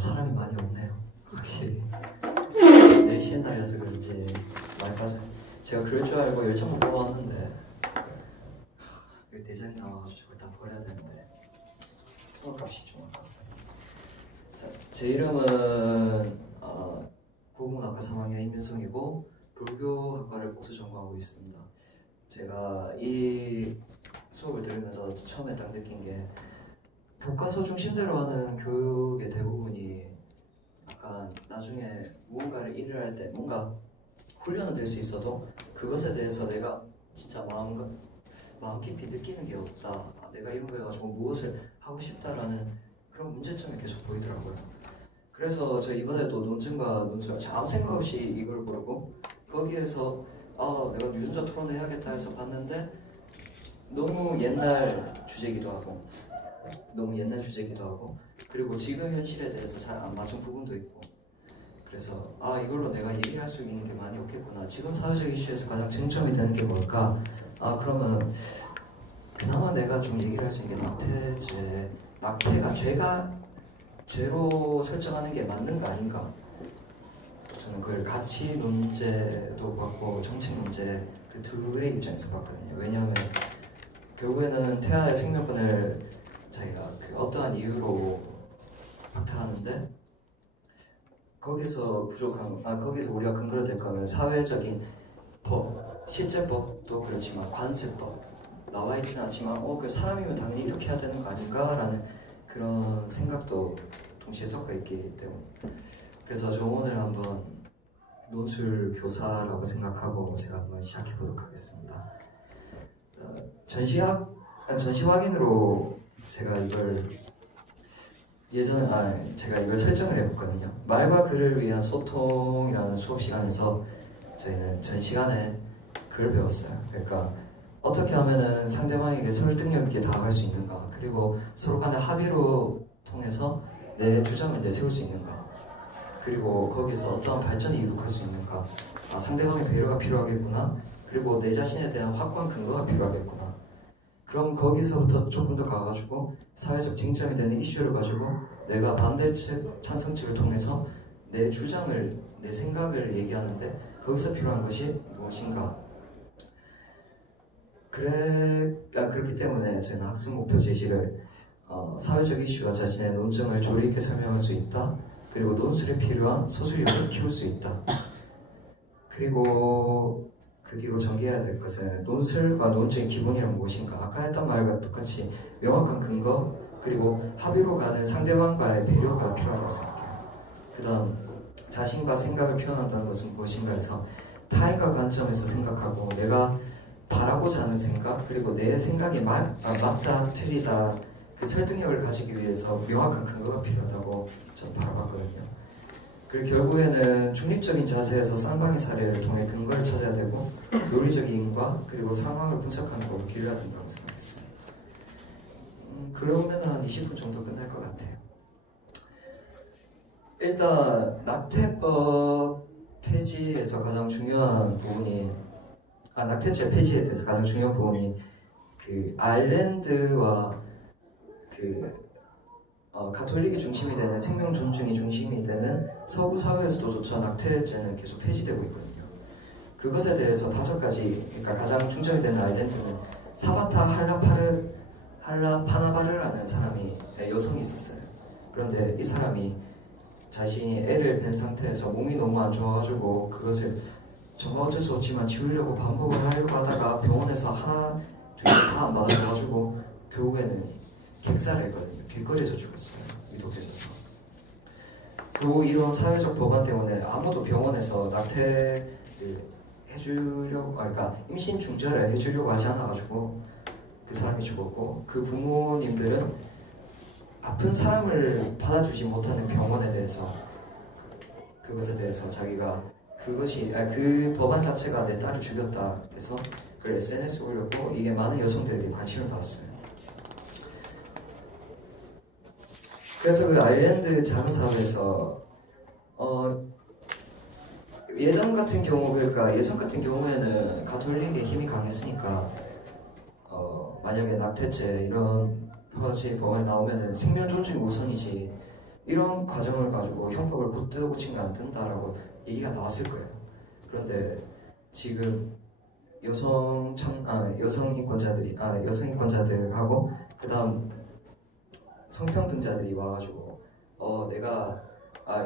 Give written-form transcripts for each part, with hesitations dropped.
사람이 많이 없네요. 확실히 내일 쉬는 날이라서 그런지 말까지 제가 그럴 줄 알고 열정만 뽑아왔는데 대장이 나와가지고 일단 버려야 되는데 통합값이 좀 아깝다. 자, 제 이름은 고문학과 3학년 임윤성이고 불교학과를 복수 전공하고 있습니다. 제가 이 수업을 들으면서 처음에 딱 느낀 게 교과서 중심대로 하는 교육의 대부분이 약간 나중에 무언가를 일을 할 때 뭔가 훈련은 될 수 있어도 그것에 대해서 내가 진짜 마음 깊이 느끼는 게 없다. 내가 이런 거 해가지고 무엇을 하고 싶다라는 그런 문제점이 계속 보이더라고요. 그래서 저 이번에도 논증과 논술 아무 생각 없이 이걸 고르고 거기에서 내가 유전자 토론을 해야겠다 해서 봤는데 너무 옛날 주제기도 하고 그리고 지금 현실에 대해서 잘 안 맞은 부분도 있고 그래서 이걸로 내가 얘기할 수 있는 게 많이 없겠구나. 지금 사회적 이슈에서 가장 쟁점이 되는 게 뭘까? 그러면 그나마 내가 좀 얘기를 할 수 있는 게 낙태가 죄로 설정하는 게 맞는 거 아닌가? 저는 그걸 가치 논제도 봤고 정책 문제 그 둘의 입장에서 봤거든요. 왜냐하면 결국에는 태아의 생명권을 자기가 어떠한 이유로 박탈하는데 거기서 거기서 우리가 근거로 될 거면 사회적인 법, 실제법도 그렇지만 관습법 나와 있지는 않지만 그 사람이면 당연히 이렇게 해야 되는 거 아닌가라는 그런 생각도 동시에 섞여 있기 때문에 그래서 저 오늘 한번 논술 교사라고 생각하고 제가 한번 시작해 보도록 하겠습니다. 전시 확인으로 제가 이걸 설정을 해봤거든요. 말과 글을 위한 소통이라는 수업 시간에서 저희는 전 시간에 글을 배웠어요. 그러니까 어떻게 하면은 상대방에게 설득력 있게 다가갈 수 있는가, 그리고 서로 간의 합의로 통해서 내 주장을 내세울 수 있는가, 그리고 거기서 어떠한 발전이 이룩할 수 있는가, 상대방의 배려가 필요하겠구나, 그리고 내 자신에 대한 확고한 근거가 필요하겠구나. 그럼 거기서부터 조금 더 가가지고 사회적 쟁점이 되는 이슈를 가지고 내가 반대측, 찬성측을 통해서 내 주장을, 내 생각을 얘기하는데 거기서 필요한 것이 무엇인가. 그렇기 때문에 저는 학습 목표 제시를 사회적 이슈와 자신의 논점을 조리 있게 설명할 수 있다. 그리고 논술에 필요한 소술력을 키울 수 있다. 그리고 그 뒤로 정리해야 될 것은 논술과 논증의 기본이란 무엇인가. 아까 했던 말과 똑같이 명확한 근거, 그리고 합의로 가는 상대방과의 배려가 필요하다고 생각해요. 그 다음 자신과 생각을 표현한다는 것은 무엇인가 해서 타인과 관점에서 생각하고 내가 바라고자 하는 생각, 그리고 내 생각이 맞다 틀리다 그 설득력을 가지기 위해서 명확한 근거가 필요하다고 저는 바라봤거든요. 그리고 결국에는 중립적인 자세에서 쌍방의 사례를 통해 근거를 찾아야 되고 논리적인 인과 그리고 상황을 분석하는 법을 기울여야 된다고 생각했어요. 그러면 한 20분 정도 끝날 것 같아요. 일단 낙태법 폐지에서 가장 중요한 부분이 낙태죄 폐지에 대해서 가장 중요한 부분이 그 아일랜드와 가톨릭이 중심이 되는 생명 존중이 중심이 되는 서구 사회에서도조차 낙태죄는 계속 폐지되고 있거든요. 그것에 대해서 5가지, 그러니까 가장 중점이 되는 아일랜드는 사바타 할라파나바르라는 여성이 있었어요. 그런데 이 사람이 자신이 애를 뵌 상태에서 몸이 너무 안 좋아가지고 그것을 정말 어쩔 수 없지만 지우려고 반복을 하려고 하다가 병원에서 하나, 둘 다 안 받아줘가지고 결국에는 객사를 했거든요. 길거리에서 죽었어요. 위독해져서. 그리고 이런 사회적 법안 때문에 아무도 병원에서 낙태를 해주려고, 그러니까 임신 중절을 해주려고 하지 않아가지고 그 사람이 죽었고, 그 부모님들은 아픈 사람을 받아주지 못하는 병원에 대해서 그것에 대해서 자기가 그 법안 자체가 내 딸을 죽였다 해서 그걸 SNS에 올렸고 이게 많은 여성들에게 관심을 받았어요. 그래서 그 아일랜드 작은 사업에서 예전 같은 경우에는 가톨릭의 힘이 강했으니까 만약에 낙태죄 이런 법안이 나오면은 생명 존중이 우선이지 이런 과정을 가지고 형법을 곧들어 고친 게 안 된다라고 얘기가 나왔을 거예요. 그런데 지금 여성 인권자들하고 그다음 성평등자들이 와가지고 내가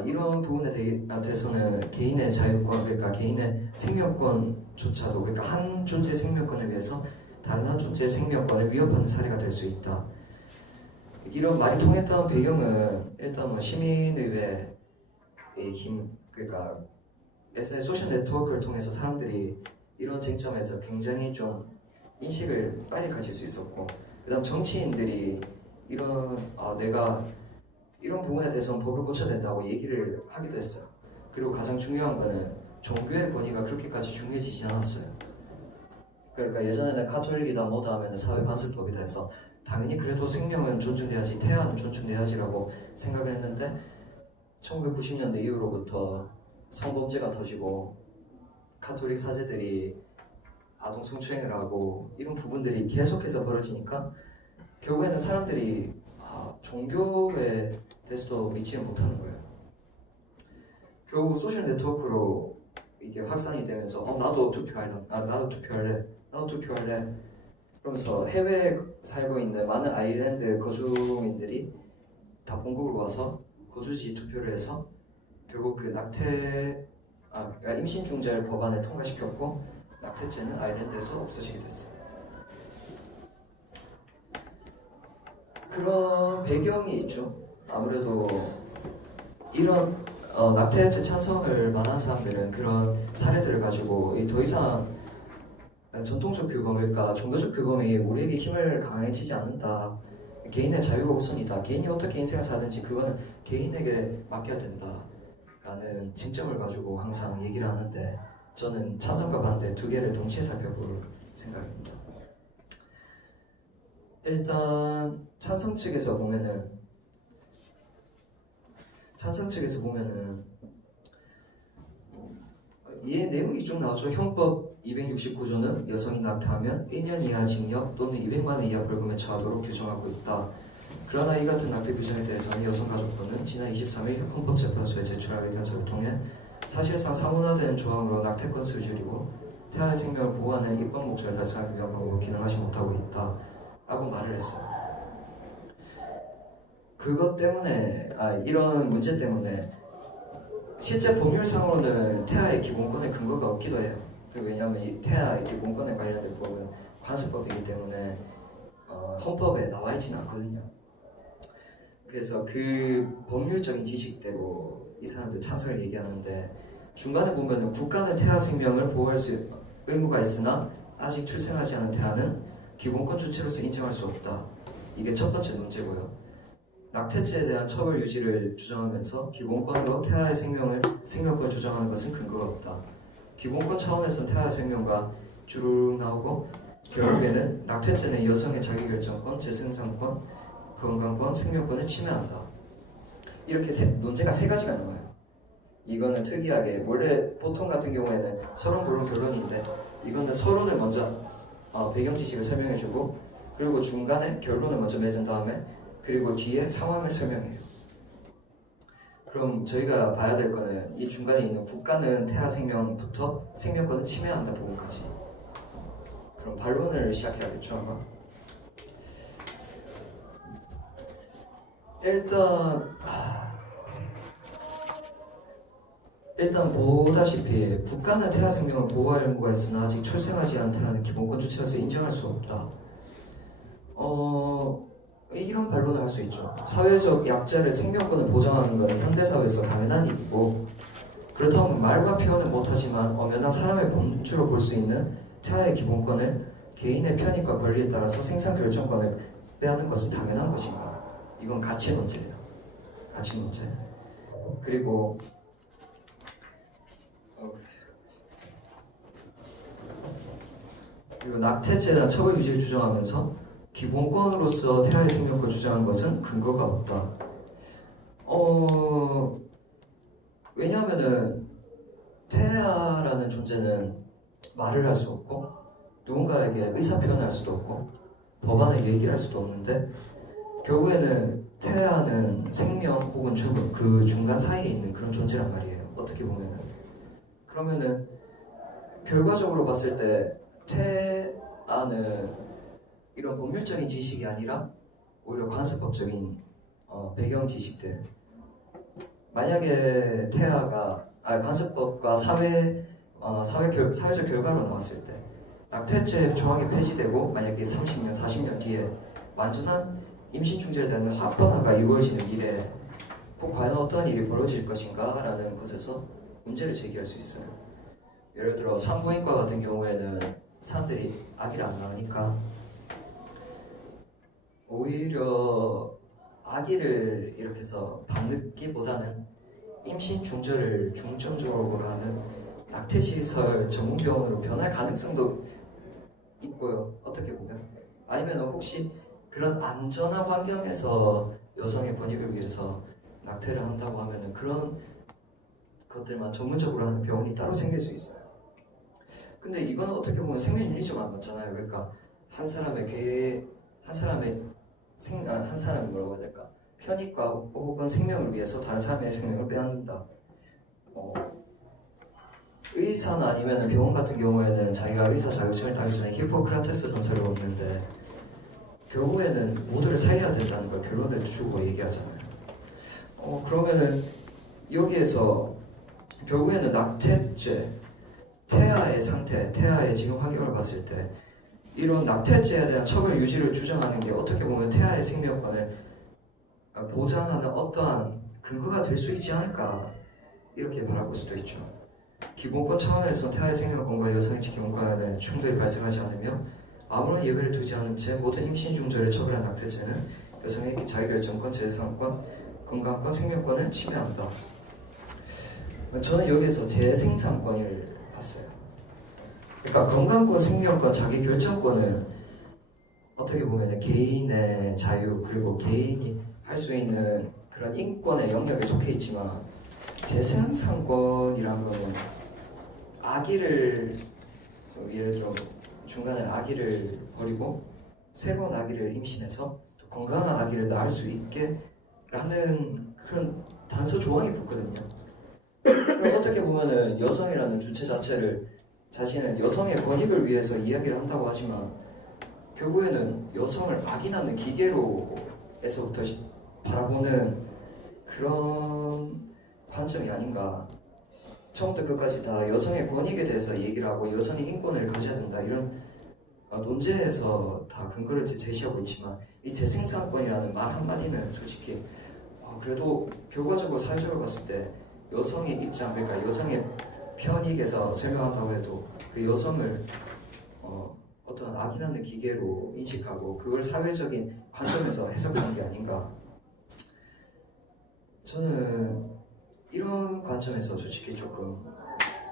이런 부분에 대해서는 개인의 자유권, 그러니까 개인의 생명권조차도, 그러니까 한 존재의 생명권을 위해서 다른 한 존재의 생명권을 위협하는 사례가 될 수 있다. 이런 말이 통했던 배경은 일단 뭐 시민의회의 힘, 그러니까 SNS 소셜 네트워크를 통해서 사람들이 이런 쟁점에서 굉장히 좀 인식을 빨리 가질 수 있었고, 그 다음 정치인들이 내가 이런 부분에 대해서는 법을 고쳐야 된다고 얘기를 하기도 했어요. 그리고 가장 중요한 거는 종교의 권위가 그렇게까지 중요해지지 않았어요. 그러니까 예전에는 카톨릭이다 뭐다 하면 사회관습법이다 해서 당연히 그래도 생명은 존중돼야지, 태아는 존중돼야지라고 생각을 했는데 1990년대 이후로부터 성범죄가 터지고 카톨릭 사제들이 아동 성추행을 하고 이런 부분들이 계속해서 벌어지니까 결국에는 사람들이 종교에 대해서도 믿지를 못하는 거예요. 결국 소셜 네트워크로 이게 확산이 되면서 나도 투표할래 그러면서 해외에 살고 있는 많은 아일랜드 거주민들이 다 본국으로 와서 거주지 투표를 해서 결국 그 임신 중절 법안을 통과시켰고 낙태죄는 아일랜드에서 없어지게 됐어요. 그런 배경이 있죠. 아무래도 이런 낙태죄 찬성을 말하는 사람들은 그런 사례들을 가지고 더 이상 전통적 규범, 그러니까 종교적 규범이 우리에게 힘을 강해지지 않는다. 개인의 자유가 우선이다. 개인이 어떻게 인생을 사든지 그거는 개인에게 맡겨야 된다. 라는 쟁점을 가지고 항상 얘기를 하는데 저는 찬성과 반대 두 개를 동시에 살펴볼 생각입니다. 일단 찬성 측에서 보면은 이 내용이 좀 나오죠. 형법 269조는 여성이 낙태하면 1년 이하 징역 또는 200만 원 이하 벌금에 처하도록 규정하고 있다. 그러나 이 같은 낙태 규정에 대해서는 여성가족부는 지난 23일 헌법재판소에 제출한 의견서를 통해 사실상 사문화된 조항으로 낙태 건수를 줄이고 태아의 생명을 보호하는 입법 목적을 달성하기 위한 방법으로 기능하지 못하고 있다 라고 말을 했어요. 그것 때문에 이런 문제 때문에 실제 법률상으로는 태아의 기본권의 근거가 없기도 해요. 왜냐하면 이 태아의 기본권에 관련된 법은 관습법이기 때문에 헌법에 나와 있지는 않거든요. 그래서 그 법률적인 지식대로 이 사람들 찬성을 얘기하는데 중간에 보면은 국가는 태아 생명을 보호할 수 의무가 있으나 아직 출생하지 않은 태아는 기본권 주체로서 인정할 수 없다. 이게 첫 번째 문제고요. 낙태죄에 대한 처벌 유지를 주장하면서 기본권으로 태아의 생명권을 주장하는 것은 근거가 없다. 기본권 차원에서는 태아의 생명과 쭉 나오고 결국에는 낙태죄는 여성의 자기결정권, 재생산권, 건강권, 생명권을 침해한다. 이렇게 논제가 세 가지가 나와요. 이거는 특이하게 원래 보통 같은 경우에는 서론, 본론, 결론인데 이거는 서론을 먼저 배경 지식을 설명해주고 그리고 중간에 결론을 먼저 맺은 다음에 그리고 뒤에 상황을 설명해요. 그럼 저희가 봐야 될 거는 이 중간에 있는 국가는 태아 생명부터 생명권을 침해한다 부분까지. 그럼 반론을 시작해야겠죠 아마. 일단 보다시피 국가는 태아 생명을 보호할 의무가 있으나 아직 출생하지 않은 태아는 기본권 주체로서 인정할 수 없다. 이런 반론을 할 수 있죠. 사회적 약자를 생명권을 보장하는 것은 현대사회에서 당연한 일이고 그렇다면 말과 표현을 못하지만 엄연한 사람의 본주로 볼 수 있는 태아의 기본권을 개인의 편익과 권리에 따라서 생산 결정권을 빼앗는 것은 당연한 것인가? 이건 가치 문제예요. 가치 문제. 그리고 낙태죄에 대한 처벌 유지를 주장하면서 기본권으로서 태아의 생명권을 주장한 것은 근거가 없다. 왜냐하면은 태아라는 존재는 말을 할 수 없고 누군가에게 의사표현을 할 수도 없고 법안을 얘기를 할 수도 없는데 결국에는 태아는 태아는 생명 혹은 죽음 그 중간 사이에 있는 그런 존재란 말이에요. 어떻게 보면은. 그러면은 결과적으로 봤을 때 태아는 이런 법률적인 지식이 아니라 오히려 관습법적인 배경 지식들. 만약에 태아가 관습법과 사회적 결과로 나왔을 때 낙태죄 조항이 폐지되고 만약에 30년, 40년 뒤에 완전한 임신 중재를 되는 합법화가 이루어지는 미래에 과연 어떤 일이 벌어질 것인가 라는 것에서 문제를 제기할 수 있어요. 예를 들어 산부인과 같은 경우에는 사람들이 아기를 안 낳으니까 오히려 아기를 이렇게 해서 받기보다는 임신 중절을 중점적으로 하는 낙태시설 전문병원으로 변할 가능성도 있고요. 어떻게 보면 아니면 혹시 그런 안전한 환경에서 여성의 권익을 위해서 낙태를 한다고 하면은 그런 것들만 전문적으로 하는 병원이 따로 생길 수 있어요. 근데 이거는 어떻게 보면 생명윤리적으로 안 맞잖아요. 그러니까 한 사람의 뭐라고 해야 될까? 편익과 혹은 생명을 위해서 다른 사람의 생명을 빼앗는다. 의사나 아니면 병원 같은 경우에는 자기가 의사 자격증을 따기 전에 히포크라테스 선서를 얻는데 결국에는 모두를 살려야 된다는 걸 결론을 주고 얘기하잖아요. 그러면은 여기에서 결국에는 낙태죄, 태아의 상태, 태아의 지금 환경을 봤을 때 이런 낙태죄에 대한 처벌 유지를 주장하는 게 어떻게 보면 태아의 생명권을 보장하는 어떠한 근거가 될 수 있지 않을까 이렇게 바라볼 수도 있죠. 기본권 차원에서 태아의 생명권과 여성의 직권과는 충돌이 발생하지 않으며 아무런 예외를 두지 않은 채 모든 임신 중절을 처벌한 낙태죄는 여성의 자기결정권, 재산권, 건강권, 생명권을 침해한다. 저는 여기에서 재생산권을 봤어요. 그러니까 건강권, 생명권, 자기결정권은 어떻게 보면 개인의 자유 그리고 개인이 할 수 있는 그런 인권의 영역에 속해 있지만 재생산권이란 거는 아기를 예를 들어 중간에 아기를 버리고 새로운 아기를 임신해서 또 건강한 아기를 낳을 수 있게 라는 그런 단서 조항이 붙거든요. 그럼 어떻게 보면은 여성이라는 주체 자체를 자신은 여성의 권익을 위해서 이야기를 한다고 하지만 결국에는 여성을 아기 낳는 기계로에서부터 바라보는 그런 관점이 아닌가. 처음부터 끝까지 다 여성의 권익에 대해서 얘기를 하고 여성의 인권을 가져야 된다 이런 논제에서 다 근거를 제시하고 있지만 이 재생산권이라는 말 한마디는 솔직히 그래도 결과적으로 사회적으로 봤을 때 여성의 입장 그러니까 여성의 편익에서 설명한다고 해도 그 여성을 어떤 아기 낳는 기계로 인식하고 그걸 사회적인 관점에서 해석하는 게 아닌가. 저는 이런 관점에서 솔직히 조금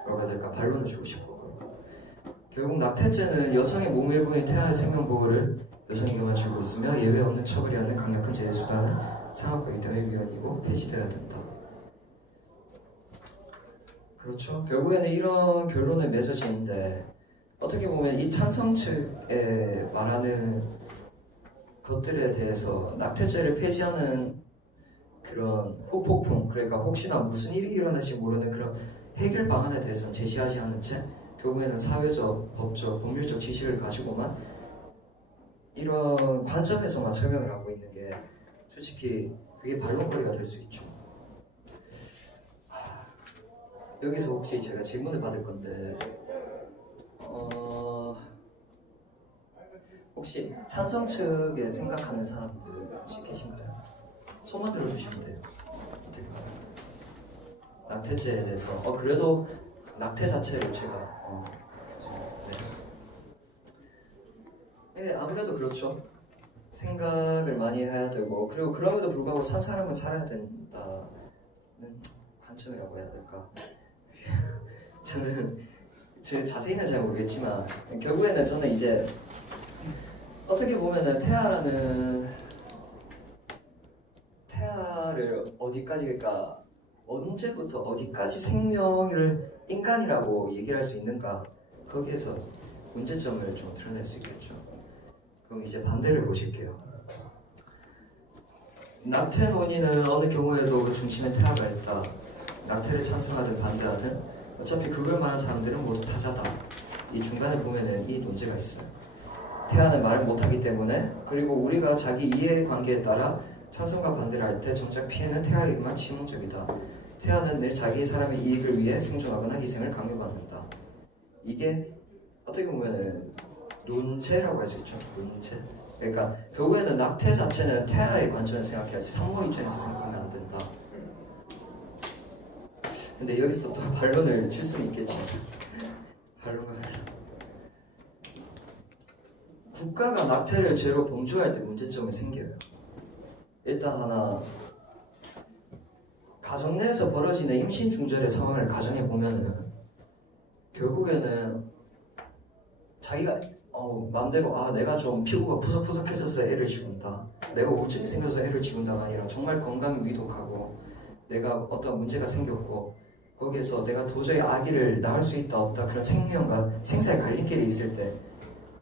뭐라고 해야 될까 반론을 주고 싶었고요. 결국 낙태죄는 여성의 몸 일부인 태아의 생명보호를 여성에게만 주고 있으며 예외 없는 처벌이 하는 강력한 제재수단을 상업화하기 때문에 위헌이고 폐지되어야 된다. 그렇죠. 결국에는 이런 결론을 맺어지는데 어떻게 보면 이 찬성 측에 말하는 것들에 대해서 낙태죄를 폐지하는 그런 후폭풍, 그러니까 혹시나 무슨 일이 일어날지 모르는 그런 해결 방안에 대해서는 제시하지 않은 채 결국에는 사회적, 법적, 법률적 지식을 가지고만 이런 관점에서만 설명을 하고 있는 게 솔직히 그게 반론거리가 될 수 있죠. 여기서 혹시 제가 질문을 받을 건데 혹시 찬성 측에 생각하는 사람들 혹시 계신가요? 손만 들어주시면 돼요. 어떻게 낙태죄에 대해서 그래도 낙태 자체를 제가 네, 아무래도 그렇죠. 생각을 많이 해야 되고 그리고 그럼에도 불구하고 산 사람은 살아야 된다는 관점이라고 해야 될까? 저는 제 자세히는 잘 모르겠지만 결국에는 저는 이제 어떻게 보면은 태아를 어디까지 그러니까 언제부터 어디까지 생명을 인간이라고 얘기를 할 수 있는가 거기에서 문제점을 좀 드러낼 수 있겠죠. 그럼 이제 반대를 보실게요. 낙태 논의는 어느 경우에도 그 중심에 태아가 있다. 낙태를 찬성하든 반대하든 어차피 그걸 말하는 사람들은 모두 타자다. 이 중간에 보면은 이 논제가 있어요. 태아는 말을 못하기 때문에, 그리고 우리가 자기 이해관계에 따라 찬성과 반대를 할 때 정작 피해는 태아에게만 치명적이다. 태아는 늘 자기 사람의 이익을 위해 생존하거나 희생을 강요받는다. 이게 어떻게 보면은 논제라고 할 수 있죠. 논제. 그러니까 결국에는 낙태 자체는 태아의 관점에서 생각해야지 산모 입장에서 생각하면 안 된다. 근데 여기서 또 반론을 칠 수는 있겠지. 반론가 국가가 낙태를 죄로 범주할 때 문제점이 생겨요. 일단 하나, 가정 내에서 벌어지는 임신 중절의 상황을 가정해 보면은 결국에는 자기가 마음대로 내가 좀 피부가 푸석푸석해져서 애를 지운다, 내가 우울증이 생겨서 애를 지운다가 아니라 정말 건강이 위독하고 내가 어떤 문제가 생겼고 거기에서 내가 도저히 아기를 낳을 수 있다 없다 그런 생명과 생사의 갈림길에 있을 때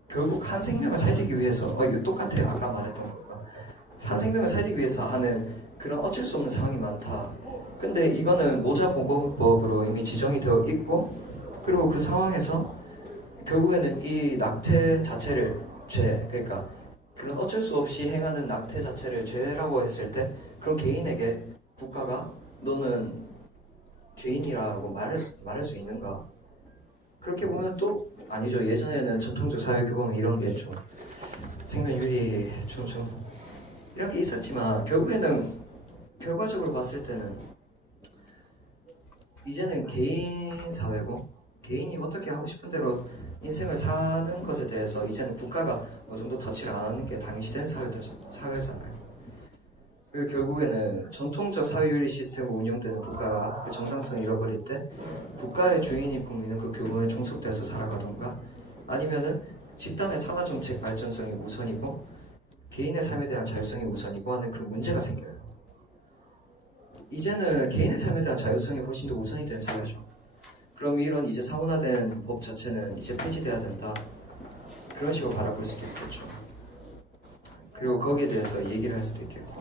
결국 한 생명을 살리기 위해서 이거 똑같아요. 아까 말했던 것과 한 생명을 살리기 위해서 하는 그런 어쩔 수 없는 상황이 많다. 근데 이거는 모자보건법으로 이미 지정이 되어 있고, 그리고 그 상황에서 결국에는 이 낙태 자체를 죄, 그러니까 그런 어쩔 수 없이 행하는 낙태 자체를 죄라고 했을 때 그런 개인에게 국가가 너는 죄인이라고 말할 수 있는가? 그렇게 보면 또 아니죠. 예전에는 전통적 사회규범 이런 게 좀 생명윤리 좀 이런 게 있었지만 결국에는 결과적으로 봤을 때는 이제는 개인 사회고 개인이 어떻게 하고 싶은 대로 인생을 사는 것에 대해서 이제는 국가가 어느 정도 터치를 안 하는 게 당시된 사회잖아요. 그리고 결국에는 전통적 사회윤리 시스템으로 운영되는 국가가 그 정당성을 잃어버릴 때 국가의 주인인 국민은 그 규범에 종속돼서 살아가던가, 아니면은 집단의 산하정책 발전성이 우선이고 개인의 삶에 대한 자율성이 우선이고 하는 그 문제가 생겨요. 이제는 개인의 삶에 대한 자율성이 훨씬 더 우선이 된 사회죠. 그럼 이런 이제 사문화된 법 자체는 이제 폐지돼야 된다, 그런 식으로 바라볼 수도 있겠죠. 그리고 거기에 대해서 얘기를 할 수도 있겠고.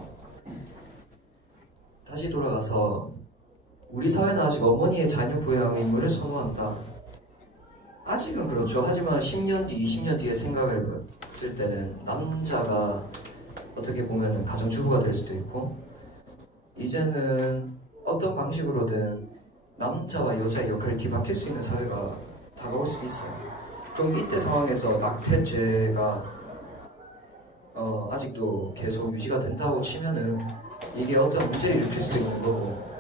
다시 돌아가서 우리 사회는 아직 어머니의 자녀 부양 의무를 선호한다. 아직은 그렇죠. 하지만 10년 뒤, 20년 뒤에 생각을 했을 때는 남자가 어떻게 보면 가정주부가 될 수도 있고, 이제는 어떤 방식으로든 남자와 여자의 역할을 뒤바뀔 수 있는 사회가 다가올 수 있어요. 그럼 이때 상황에서 낙태죄가 아직도 계속 유지가 된다고 치면은 이게 어떤 문제를 일으킬 수도 있는 거고,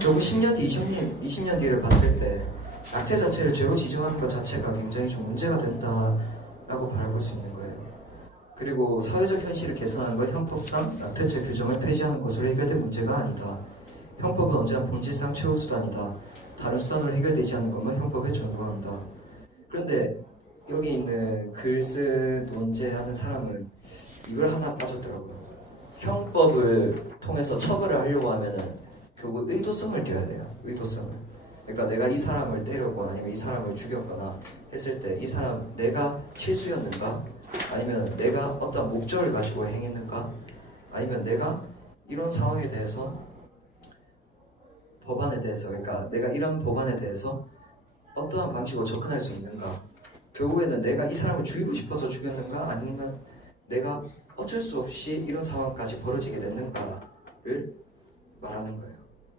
결국 10년 뒤, 20년 뒤를 봤을 때 낙태 자체를 죄로 지정하는 것 자체가 굉장히 좀 문제가 된다라고 바라볼 수 있는 거예요. 그리고 사회적 현실을 개선하는 건 형법상 낙태죄 규정을 폐지하는 것으로 해결될 문제가 아니다. 형법은 언제나 본질상 최후수단이다. 다른 수단으로 해결되지 않는 것만 형법에 전부한다. 그런데 여기 있는 글 쓴 논제하는 사람은 이걸 하나 빠졌더라고요. 형법을 통해서 처벌을 하려고 하면은 결국 의도성을 띄어야 돼요. 의도성을. 그러니까 내가 이 사람을 때렸고 아니면 이 사람을 죽였거나 했을 때 이 사람 내가 실수였는가? 아니면 내가 어떤 목적을 가지고 행했는가? 아니면 내가 이런 상황에 대해서 법안에 대해서, 그러니까 내가 이런 법안에 대해서 어떠한 방식으로 접근할 수 있는가? 결국에는 내가 이 사람을 죽이고 싶어서 죽였는가? 아니면 내가 어쩔 수 없이 이런 상황까지 벌어지게 됐는가를 말하는 거예요.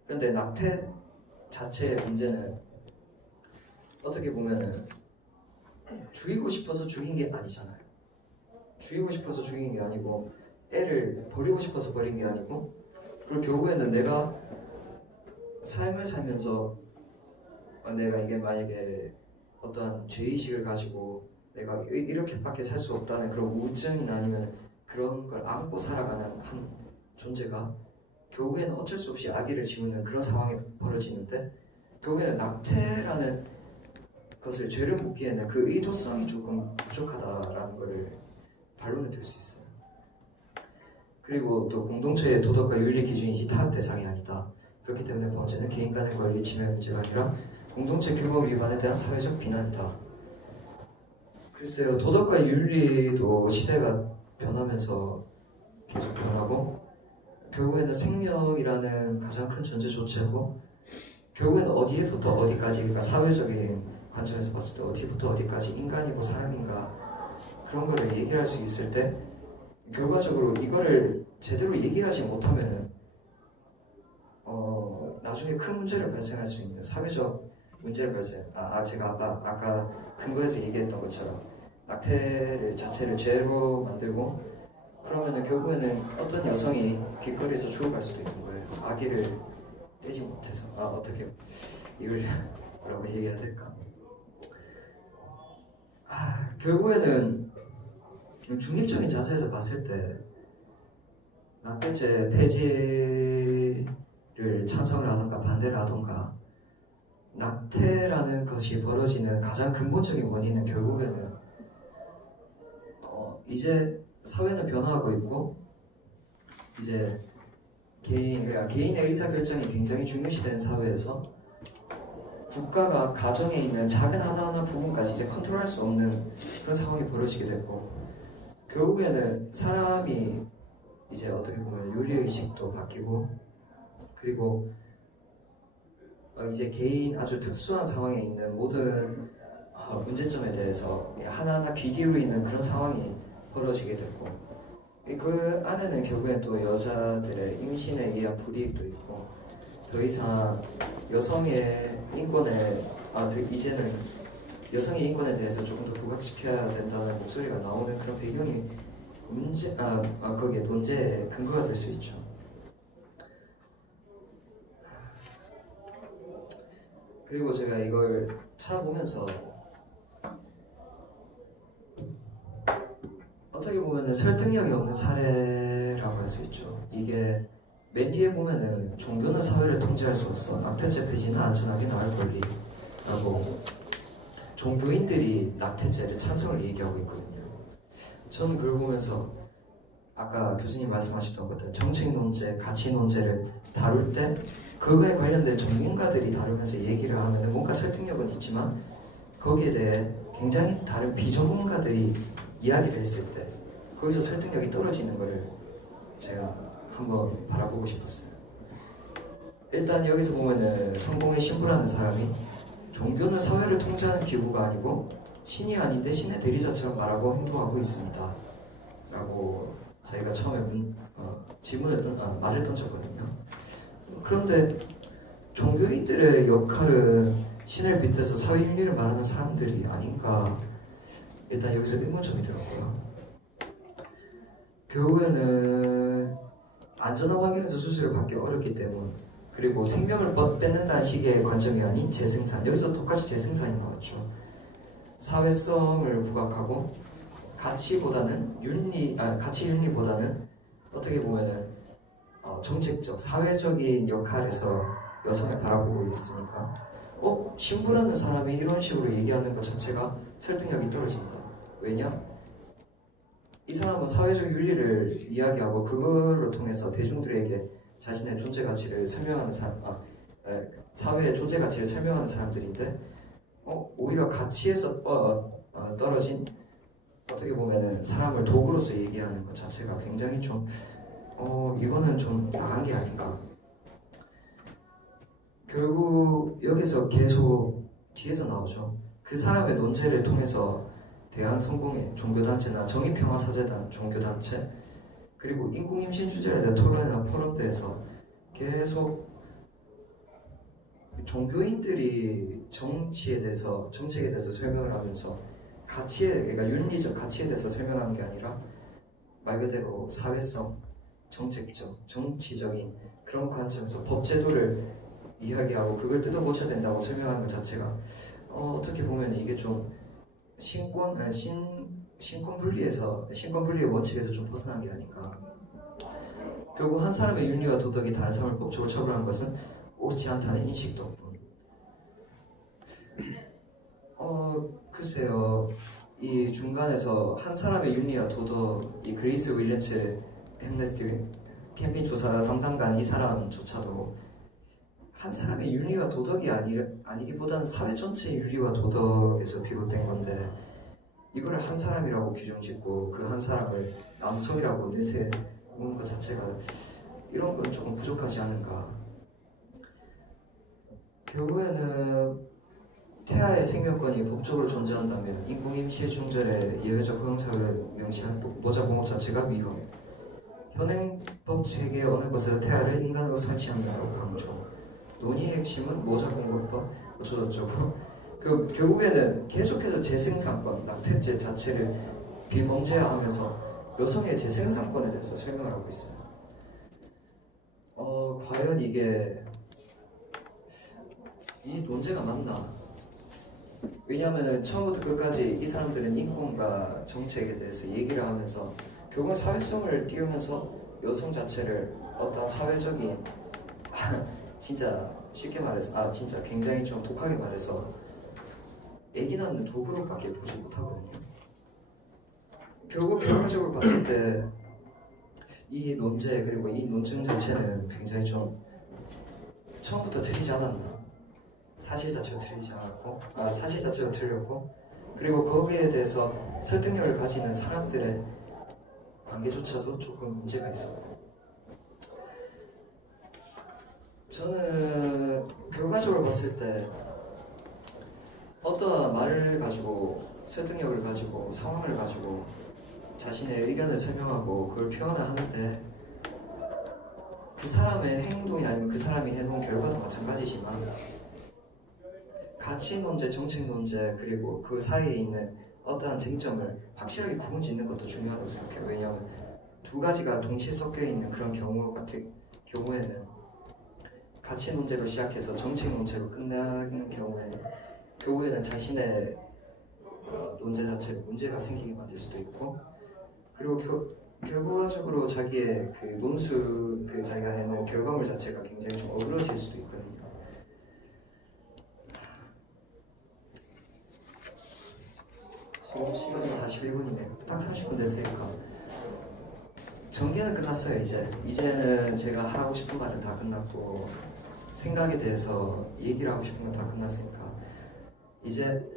그런데 낙태 자체의 문제는 어떻게 보면은 죽이고 싶어서 죽인 게 아니잖아요. 죽이고 싶어서 죽인 게 아니고 애를 버리고 싶어서 버린 게 아니고, 그리고 결국에는 내가 삶을 살면서 내가 이게 만약에 어떠한 죄의식을 가지고 내가 이렇게밖에 살 수 없다는 그런 우울증이나 아니면 그런 걸 안고 살아가는 한 존재가 결국에는 어쩔 수 없이 아기를 지우는 그런 상황이 벌어지는데, 결국에는 낙태라는 것을 죄를 묻기에는 그 의도성이 조금 부족하다라는 것을 반론을 들 수 있어요. 그리고 또 공동체의 도덕과 윤리 기준이지 타협 대상이 아니다. 그렇기 때문에 범죄는 개인 간의 권리 침해 문제가 아니라 공동체 규범 위반에 대한 사회적 비난이다. 글쎄요, 도덕과 윤리도 시대가 변하면서 계속 변하고 결국에는 생명이라는 가장 큰 전제 조체고, 결국에는 어디에부터 어디까지, 그러니까 사회적인 관점에서 봤을 때 어디부터 어디까지 인간이고 사람인가, 그런 거를 얘기할 수 있을 때 결과적으로 이거를 제대로 얘기하지 못하면은 나중에 큰 문제를 발생할 수 있는 사회적 문제를 제가 아까 근거에서 얘기했던 것처럼 낙태를 자체를 죄로 만들고, 그러면은 결국에는 어떤 여성이 길거리에서 죽어갈 수도 있는 거예요. 아기를 떼지 못해서. 어떻게 이걸 뭐라고 얘기해야 될까? 결국에는 중립적인 자세에서 봤을 때 낙태죄 폐지를 찬성을 하던가 반대를 하던가, 낙태라는 것이 벌어지는 가장 근본적인 원인은 결국에는 이제 사회는 변화하고 있고, 이제 개인의 의사결정이 굉장히 중요시된 사회에서 국가가 가정에 있는 작은 하나하나 부분까지 이제 컨트롤할 수 없는 그런 상황이 벌어지게 됐고, 결국에는 사람이 이제 어떻게 보면 윤리의식도 바뀌고, 그리고 이제 개인 아주 특수한 상황에 있는 모든 문제점에 대해서 하나하나 귀 기울이는 그런 상황이 벌어지게 됐고, 그 안에는 결국엔 또 여자들의 임신에 의한 불이익도 있고, 더 이상 여성의 인권에 이제는 여성의 인권에 대해서 조금 더 부각시켜야 된다는 목소리가 나오는 그런 배경이 거기에 논제의 근거가 될 수 있죠. 그리고 제가 이걸 찾아보면서 어떻게 보면은 설득력이 없는 사례라고 할 수 있죠. 이게 맨 뒤에 보면은 종교는 사회를 통제할 수 없어. 낙태죄 폐지는 안전하게 나을 권리라고 종교인들이 낙태죄를 찬성을 얘기하고 있거든요. 저는 그걸 보면서 아까 교수님 말씀하셨던 것들, 정책 논제, 가치 논제를 다룰 때 그거에 관련된 전문가들이 다루면서 얘기를 하면 뭔가 설득력은 있지만, 거기에 대해 굉장히 다른 비전문가들이 이야기를 했을 때 거기서 설득력이 떨어지는 거를 제가 한번 바라보고 싶었어요. 일단 여기서 보면은 성공의 신부라는 사람이 종교는 사회를 통제하는 기구가 아니고 신이 아닌데 신의 대리자처럼 말하고 행동하고 있습니다 라고 자기가 처음에 말을 던졌거든요. 그런데 종교인들의 역할은 신을 빗대서 사회윤리를 말하는 사람들이 아닌가, 일단 여기서 의문점이 들었고요. 결국에는 안전한 환경에서 수술을 받기 어렵기 때문, 그리고 생명을 뺏는다는 식의 관점이 아닌 재생산, 여기서 똑같이 재생산이 나왔죠. 사회성을 부각하고 가치 윤리보다는 어떻게 보면은 정책적, 사회적인 역할에서 여성을 바라보고 있으니까 신부라는 사람이 이런 식으로 얘기하는 것 자체가 설득력이 떨어진다. 왜냐? 이 사람은 사회적 윤리를 이야기하고 그걸로 통해서 대중들에게 자신의 존재 가치를 설명하는 사회의 존재 가치를 설명하는 사람들인데, 오히려 가치에서 떨어진, 어떻게 보면은 사람을 도구로서 얘기하는 것 자체가 굉장히 좀 이거는 좀 나은 게 아닌가. 결국 여기서 계속 뒤에서 나오죠. 그 사람의 논제를 통해서 대한성공회 종교단체나 정의평화사재단 종교단체, 그리고 인공임신 주제에 대한 토론이나 포럼대에서 계속 종교인들이 정책에 대해서 설명을 하면서 그러니까 윤리적 가치에 대해서 설명하는 게 아니라 말 그대로 사회성, 정책적, 정치적인 그런 관점에서 법제도를 이야기하고 그걸 뜯어고쳐야 된다고 설명하는 것 자체가 어떻게 보면 이게 좀 신권 분리의 원칙에서 좀 벗어난 게 아닌가. 결국 한 사람의 윤리와 도덕이 다른 사람을 법적으로 처벌하는 것은 옳지 않다는 인식 덕분. 글쎄요, 이 중간에서 한 사람의 윤리와 도덕, 이 그레이스 윌리엄스 햄네스티 캠페인 조사 담당관 이 사람조차도 한 사람의 윤리와 도덕이 아니기보다는 사회 전체의 윤리와 도덕에서 비롯된 건데, 이거를 한 사람이라고 규정짓고 그 한 사람을 남성이라고 내세우는 것 자체가 이런 건 조금 부족하지 않은가. 결국에는 태아의 생명권이 법적으로 존재한다면 인공임시의 중절에 예외적 허용사를 명시한 모자공업 자체가 위헌. 현행법 체계의 어느 것에서 태아를 인간으로 삼지 않는다고 강조. 논의의 핵심은 모자공급법 어쩌고저쩌고. 결국에는 계속해서 재생산권, 낙태죄 자체를 비범죄화하면서 여성의 재생산권에 대해서 설명을 하고 있어요. 과연 이게 이 논제가 맞나? 왜냐하면 처음부터 끝까지 이 사람들은 인권과 정책에 대해서 얘기를 하면서 결국 사회성을 띄우면서 여성 자체를 어떤 사회적인 진짜 쉽게 말해서 진짜 굉장히 좀 독하게 말해서 애기 낳는 도구로밖에 보지 못하거든요. 결국 결과적으로 봤을 때 이 논제 그리고 이 논증 자체는 굉장히 좀 처음부터 틀리지 않았나. 사실 자체가 틀리지 않았고 사실 자체가 틀렸고 그리고 거기에 대해서 설득력을 가지는 사람들의 관계조차도 조금 문제가 있었고 저는 결과적으로 봤을 때 어떠한 말을 가지고 설득력을 가지고 상황을 가지고 자신의 의견을 설명하고 그걸 표현을 하는데 그 사람의 행동이 아니면 그 사람이 해놓은 결과도 마찬가지지만 가치 논제, 정책 논제 그리고 그 사이에 있는 어떠한 쟁점을 확실하게 구분짓는 것도 중요하다고 생각해요. 왜냐하면 두 가지가 동시에 섞여 있는 그런 경우 같은 경우에는 가치 문제로 시작해서 정책 문제로 끝나는 경우에는 자신의 논제 자체에 문제가 생기게 만들 수도 있고 그리고 결과적으로 자기의 그 논술 자기가 해놓은 결과물 자체가 굉장히 좀 어그러질 수도 있거든요. 지금 시간이 41분이네요. 딱 30분 됐으니까 전개는 끝났어요. 이제는 제가 하고 싶은 말은 다 끝났고 생각에 대해서 얘기를 하고 싶은 건 다 끝났으니까 이제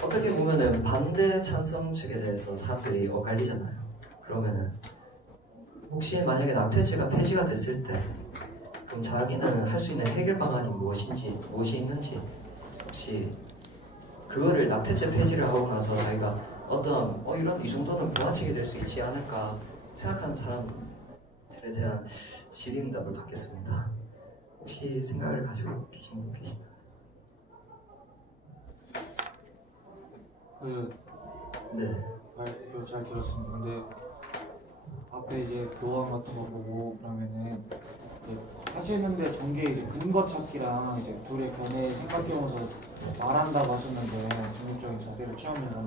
어떻게 보면은 반대 찬성 측에 대해서 사람들이 엇갈리잖아요. 그러면은 혹시 만약에 낙태죄가 폐지가 됐을 때 그럼 자기는 할 수 있는 해결 방안이 무엇이 있는지 혹시 그거를 낙태죄 폐지를 하고 나서 자기가 어떤 이 정도는 보완책이 될 수 있지 않을까 생각하는 사람들에 대한 질의응답을 받겠습니다. 혹시 생각을 가지고 계신 분 계시나요? 네. 발표 잘 들었습니다. 근데 앞에 이제 교원 같은 거 보고 그러면은 하시는데 전개 이제 근거 찾기랑 이제 둘의 견해 생각해보면서 말한다고 하셨는데 중립적인 자세를 취하는 건